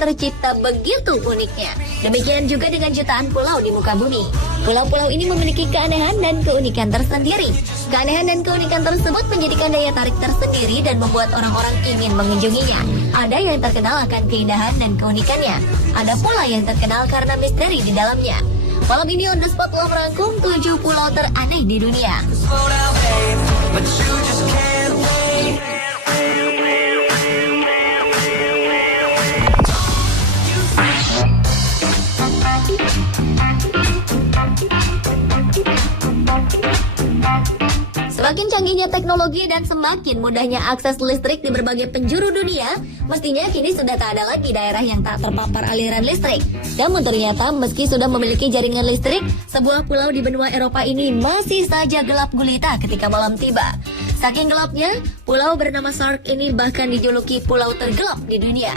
tercipta begitu uniknya. Demikian juga dengan jutaan pulau di muka bumi. Pulau-pulau ini memiliki keanehan dan keunikan tersendiri. Keanehan dan keunikan tersebut menjadikan daya tarik tersendiri dan membuat orang-orang ingin mengunjunginya. Ada yang terkenal akan keindahan dan keunikannya. Ada pula yang terkenal karena misteri di dalamnya. Malam ini On The Spot telah merangkum 7 pulau teraneh di dunia. Semakin canggihnya teknologi dan semakin mudahnya akses listrik di berbagai penjuru dunia, mestinya kini sudah tak ada lagi daerah yang tak terpapar aliran listrik. Namun ternyata meski sudah memiliki jaringan listrik, sebuah pulau di benua Eropa ini masih saja gelap gulita ketika malam tiba. Saking gelapnya, pulau bernama Sark ini bahkan dijuluki pulau tergelap di dunia.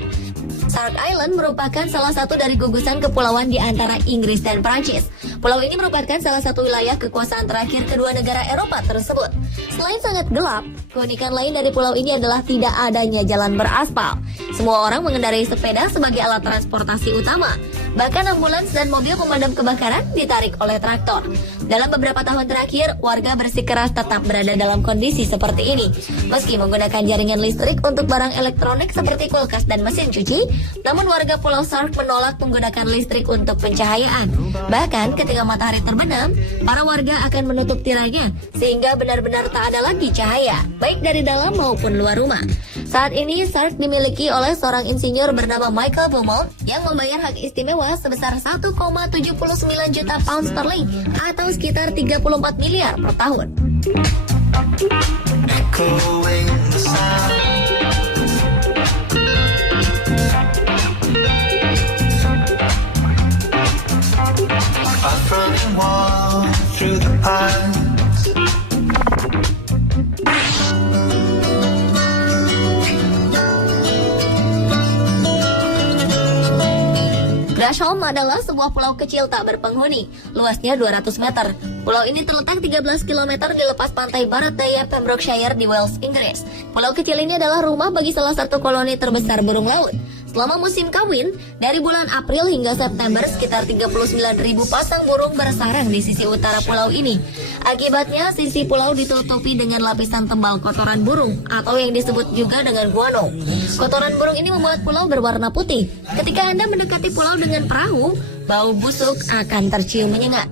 Sark Island merupakan salah satu dari gugusan kepulauan di antara Inggris dan Prancis. Pulau ini merupakan salah satu wilayah kekuasaan terakhir kedua negara Eropa tersebut. Selain sangat gelap, keunikan lain dari pulau ini adalah tidak adanya jalan beraspal. Semua orang mengendarai sepeda sebagai alat transportasi utama. Bahkan ambulans dan mobil pemadam kebakaran ditarik oleh traktor. Dalam beberapa tahun terakhir, warga bersikeras tetap berada dalam kondisi seperti ini. Meski menggunakan jaringan listrik untuk barang elektronik seperti kulkas dan mesin cuci, namun warga Pulau Sark menolak menggunakan listrik untuk pencahayaan. Bahkan ketika matahari terbenam, para warga akan menutup tirainya sehingga benar-benar tak ada lagi cahaya, baik dari dalam maupun luar rumah. Saat ini Sark dimiliki oleh seorang insinyur bernama Michael Beaumont yang membayar hak istimewa sebesar 1,79 juta pound sterling atau sekitar 34 miliar per tahun. Grashholm adalah sebuah pulau kecil tak berpenghuni, luasnya 200 meter. Pulau ini terletak 13 km di lepas pantai barat daya Pembrokeshire di Wales, Inggris. Pulau kecil ini adalah rumah bagi salah satu koloni terbesar burung laut. Selama musim kawin, dari bulan April hingga September, sekitar 39.000 pasang burung bersarang di sisi utara pulau ini. Akibatnya, sisi pulau ditutupi dengan lapisan tembal kotoran burung, atau yang disebut juga dengan guano. Kotoran burung ini membuat pulau berwarna putih. Ketika Anda mendekati pulau dengan perahu, bau busuk akan tercium menyengat.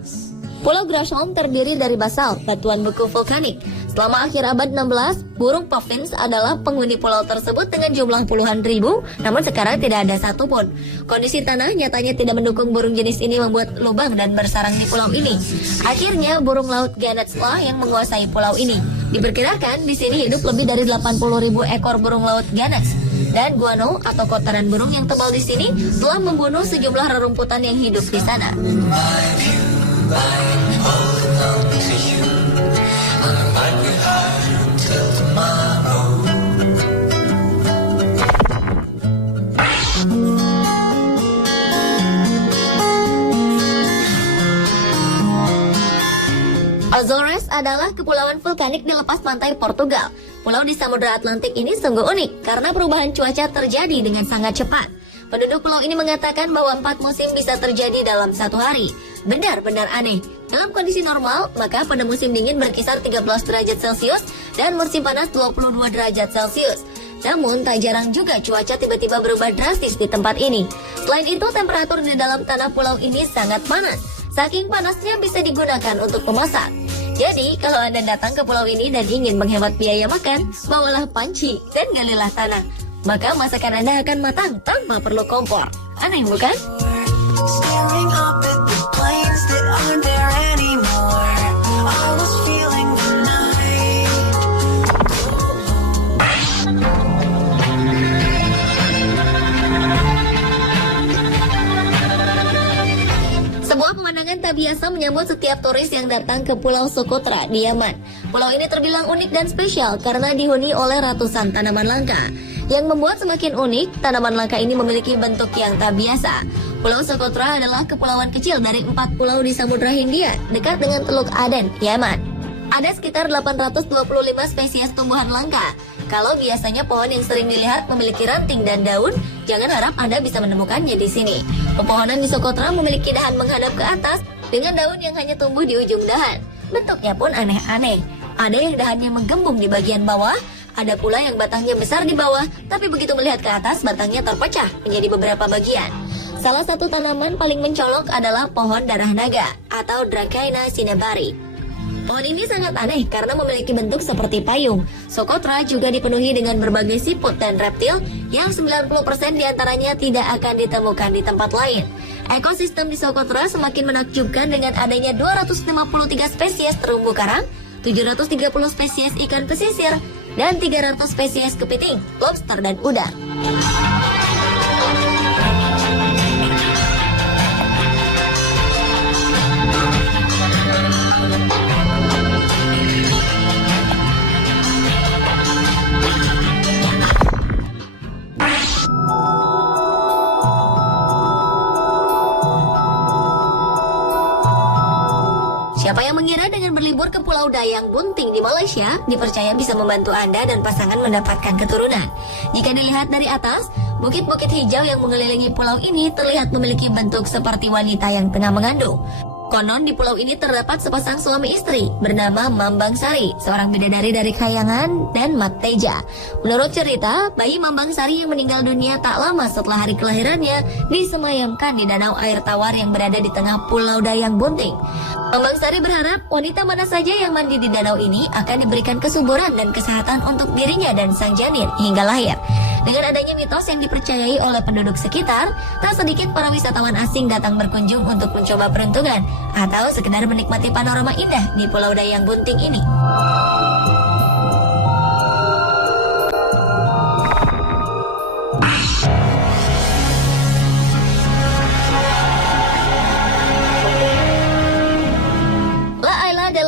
Pulau Grashholm terdiri dari basalt, batuan beku vulkanik. Selama akhir abad 16, burung puffins adalah penghuni pulau tersebut dengan jumlah puluhan ribu, namun sekarang tidak ada satupun. Kondisi tanah nyatanya tidak mendukung burung jenis ini membuat lubang dan bersarang di pulau ini. Akhirnya, burung laut gannets lah yang menguasai pulau ini. Diperkirakan di sini hidup lebih dari 80.000 ekor burung laut gannets. Dan guano atau kotoran burung yang tebal di sini telah membunuh sejumlah rerumputan yang hidup di sana. Azores adalah kepulauan vulkanik di lepas pantai Portugal. Pulau di Samudra Atlantik ini sungguh unik karena perubahan cuaca terjadi dengan sangat cepat. Penduduk pulau ini mengatakan bahwa 4 musim bisa terjadi dalam satu hari. Benar-benar aneh. Dalam kondisi normal, maka pada musim dingin berkisar 13 derajat Celcius dan musim panas 22 derajat Celcius. Namun, tak jarang juga cuaca tiba-tiba berubah drastis di tempat ini. Selain itu, temperatur di dalam tanah pulau ini sangat panas. Saking panasnya bisa digunakan untuk memasak. Jadi, kalau Anda datang ke pulau ini dan ingin menghemat biaya makan, bawalah panci dan galilah tanah. Maka masakan Anda akan matang tanpa perlu kompor. Aneh bukan? Sebuah pemandangan tak biasa menyambut setiap turis yang datang ke Pulau Socotra di Yaman. Pulau ini terbilang unik dan spesial karena dihuni oleh ratusan tanaman langka. Yang membuat semakin unik, tanaman langka ini memiliki bentuk yang tak biasa. Pulau Socotra adalah kepulauan kecil dari 4 pulau di Samudra Hindia, dekat dengan Teluk Aden, Yaman. Ada sekitar 825 spesies tumbuhan langka. Kalau biasanya pohon yang sering dilihat memiliki ranting dan daun, jangan harap Anda bisa menemukannya di sini. Pepohonan di Socotra memiliki dahan menghadap ke atas dengan daun yang hanya tumbuh di ujung dahan. Bentuknya pun aneh-aneh. Ada yang dahannya menggembung di bagian bawah, ada pula yang batangnya besar di bawah, tapi begitu melihat ke atas, batangnya terpecah menjadi beberapa bagian. Salah satu tanaman paling mencolok adalah pohon darah naga atau Dracaena cinnamomum. Pohon ini sangat aneh karena memiliki bentuk seperti payung. Socotra juga dipenuhi dengan berbagai siput dan reptil yang 90% diantaranya tidak akan ditemukan di tempat lain. Ekosistem di Socotra semakin menakjubkan dengan adanya 253 spesies terumbu karang, 730 spesies ikan pesisir, dan 300 spesies kepiting, lobster, dan udang. Siapa yang mengira dengan berlibur ke Pulau Dayang Bunting di Malaysia, dipercaya bisa membantu Anda dan pasangan mendapatkan keturunan. Jika dilihat dari atas, bukit-bukit hijau yang mengelilingi pulau ini terlihat memiliki bentuk seperti wanita yang tengah mengandung. Konon di pulau ini terdapat sepasang suami istri bernama Mambang Sari, seorang bidadari dari Kayangan dan Mat Teja. Menurut cerita, bayi Mambang Sari yang meninggal dunia tak lama setelah hari kelahirannya disemayamkan di danau air tawar yang berada di tengah Pulau Dayang Bunting. Mambang Sari berharap wanita mana saja yang mandi di danau ini akan diberikan kesuburan dan kesehatan untuk dirinya dan sang janin hingga lahir. Dengan adanya mitos yang dipercayai oleh penduduk sekitar, tak sedikit para wisatawan asing datang berkunjung untuk mencoba peruntungan atau sekedar menikmati panorama indah di Pulau Dayang Bunting ini.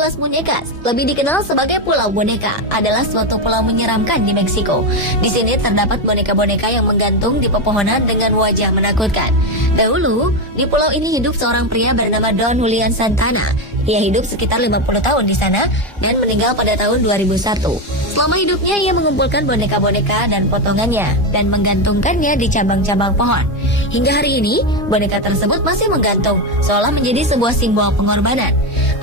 Las Muñecas, lebih dikenal sebagai Pulau Boneka, adalah suatu pulau menyeramkan di Meksiko. Di sini terdapat boneka-boneka yang menggantung di pepohonan dengan wajah menakutkan. Dahulu, di pulau ini hidup seorang pria bernama Don Julian Santana. Ia hidup sekitar 50 tahun di sana dan meninggal pada tahun 2001. Selama hidupnya ia mengumpulkan boneka-boneka dan potongannya dan menggantungkannya di cabang-cabang pohon. Hingga hari ini, boneka tersebut masih menggantung, seolah menjadi sebuah simbol pengorbanan.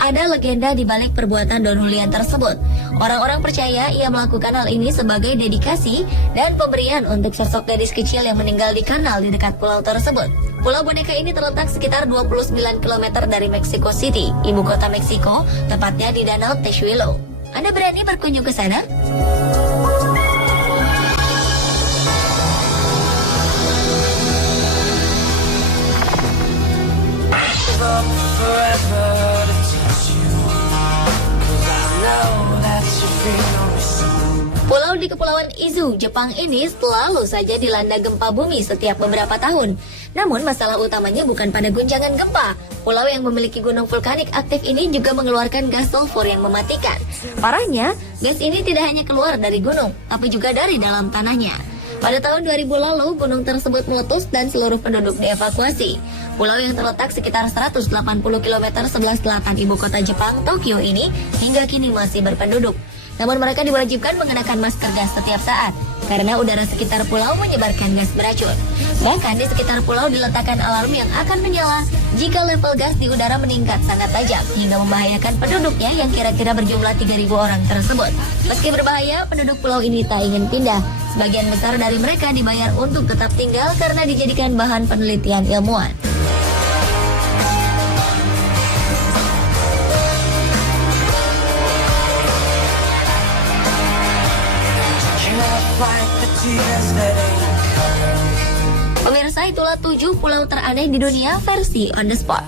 Ada legenda di balik perbuatan Don Julian tersebut. Orang-orang percaya ia melakukan hal ini sebagai dedikasi dan pemberian untuk sosok gadis kecil yang meninggal di kanal di dekat pulau tersebut. Pulau boneka ini terletak sekitar 29 km dari Mexico City, ibu kota Meksiko, tepatnya di Danau Texuelo. Anda berani berkunjung ke sana? Pulau di Kepulauan Izu, Jepang ini selalu saja dilanda gempa bumi setiap beberapa tahun. Namun masalah utamanya bukan pada guncangan gempa. Pulau yang memiliki gunung vulkanik aktif ini juga mengeluarkan gas sulfur yang mematikan. Parahnya, gas ini tidak hanya keluar dari gunung, tapi juga dari dalam tanahnya. Pada tahun 2000 lalu, gunung tersebut meletus dan seluruh penduduk dievakuasi. Pulau yang terletak sekitar 180 km sebelah selatan ibu kota Jepang, Tokyo ini, hingga kini masih berpenduduk. Namun mereka diwajibkan mengenakan masker gas setiap saat, karena udara sekitar pulau menyebarkan gas beracun. Bahkan di sekitar pulau diletakkan alarm yang akan menyala jika level gas di udara meningkat sangat tajam, hingga membahayakan penduduknya yang kira-kira berjumlah 3.000 orang tersebut. Meski berbahaya, penduduk pulau ini tak ingin pindah. Sebagian besar dari mereka dibayar untuk tetap tinggal karena dijadikan bahan penelitian ilmuwan. Pemirsa, itulah 7 pulau teraneh di dunia versi On The Spot.